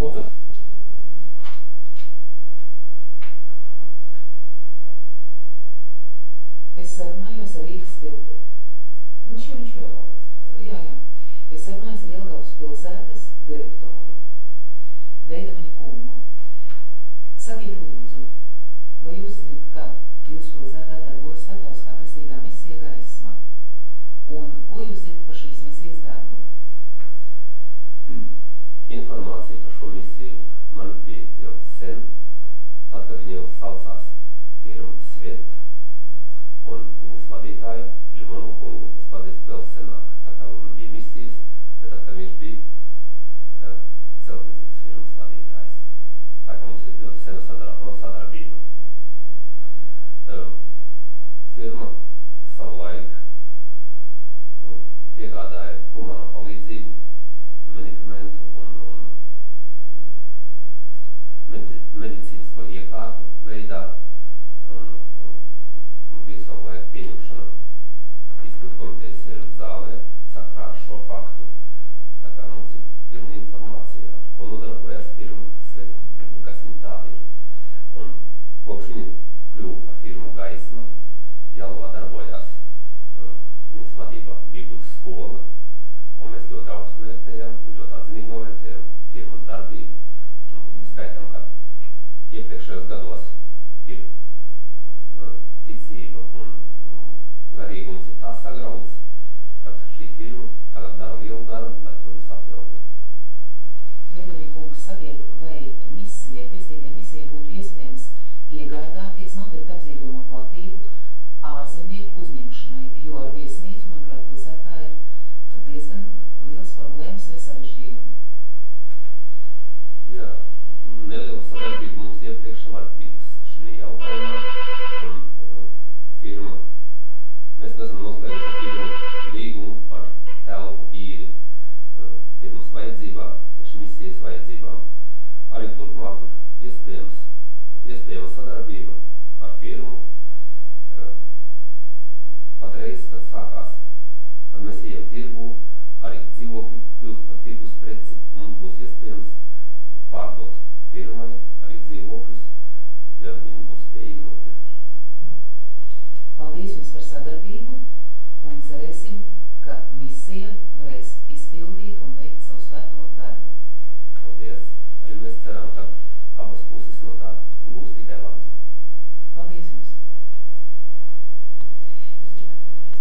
Lūdzu. Es sarunājos ar Rīgas Es sarunājos ar Jelgavas pilsētas direktoru, Veidemaņa kungu. Sakiet lūdzu, vai jūs zināt, kā jūsu pilsētā darbojas starptautiskā kristīgā misija Gaisma? Un ko jūs zināt par šīs misijas darbu? Informācija par šo misiju man bija jau sen, tad, kad viņi jau saucās firma Svet, un viņas vadītāju Ļimono kungu es pazīstu vēl senāk, tā kā man bija misijas, bet tad, kad viņš bija celtniecības firmas vadītājs. Tā kā mums ir ļoti sena sadarbība. Firma savu laiku piegādāja humano palīdzību, medikamentu un medicīnisko iekārtu veidā, un bija savu laiku pieņemšana izpildu komitejas sēžu zālē sakarā ar šo faktu. Tā kā mums ir pilna informācija, ar ko nodarbojas firma Svet, kas viņa tāda ir. Un kopš viņa kļuva par firmu Gaisma, Jelgavā darbojās viņas vadībā Bībeles skola, un mēs ļoti augstu vērtējam, ļoti atzinīgi novērtējam firmas darbību. Un skaitam, ka iepriekšējos gados ir ticība un garīgums ir tā sagrauts, ka šī firma tagad dara lielu darbu, lai to visu atjaunot. Veidemaņa kungs, sakiet, vai kristīgajai misijai būtu iespējams iegādāties, nopirkt apzīmējumu platību ārzemnieku uzņemšanai, jo ar viesnīcu, manuprāt, pilsētā ir diezgan liels problēmas vai sarežģījumi? Jā, neliela sadarbība mums iepriekš var bijusi šī jautājumā, un firma, mēs esam noslēguši ar firmu līgumu par telpu īri firmas vajadzībām, tieši misijas vajadzībām. Arī turpmāk ir iespējama sadarbība ar firmu. Patreiz, kad sākās, kad mēs ejam tirgu, arī dzīvokļi kļūst par tirgus preci. Mums būs iespējams pārdot firmai arī dzīvokļus, ja viņi būs spējīgi nopirkt. Paldies jums par sadarbību un cerēsim, ka misija varēs izpildīt un veikt savu svēto darbu. Paldies. Arī mēs ceram, ka abas puses no tā būs tikai labi. Paldies jums. Jūs gribētu vēlreiz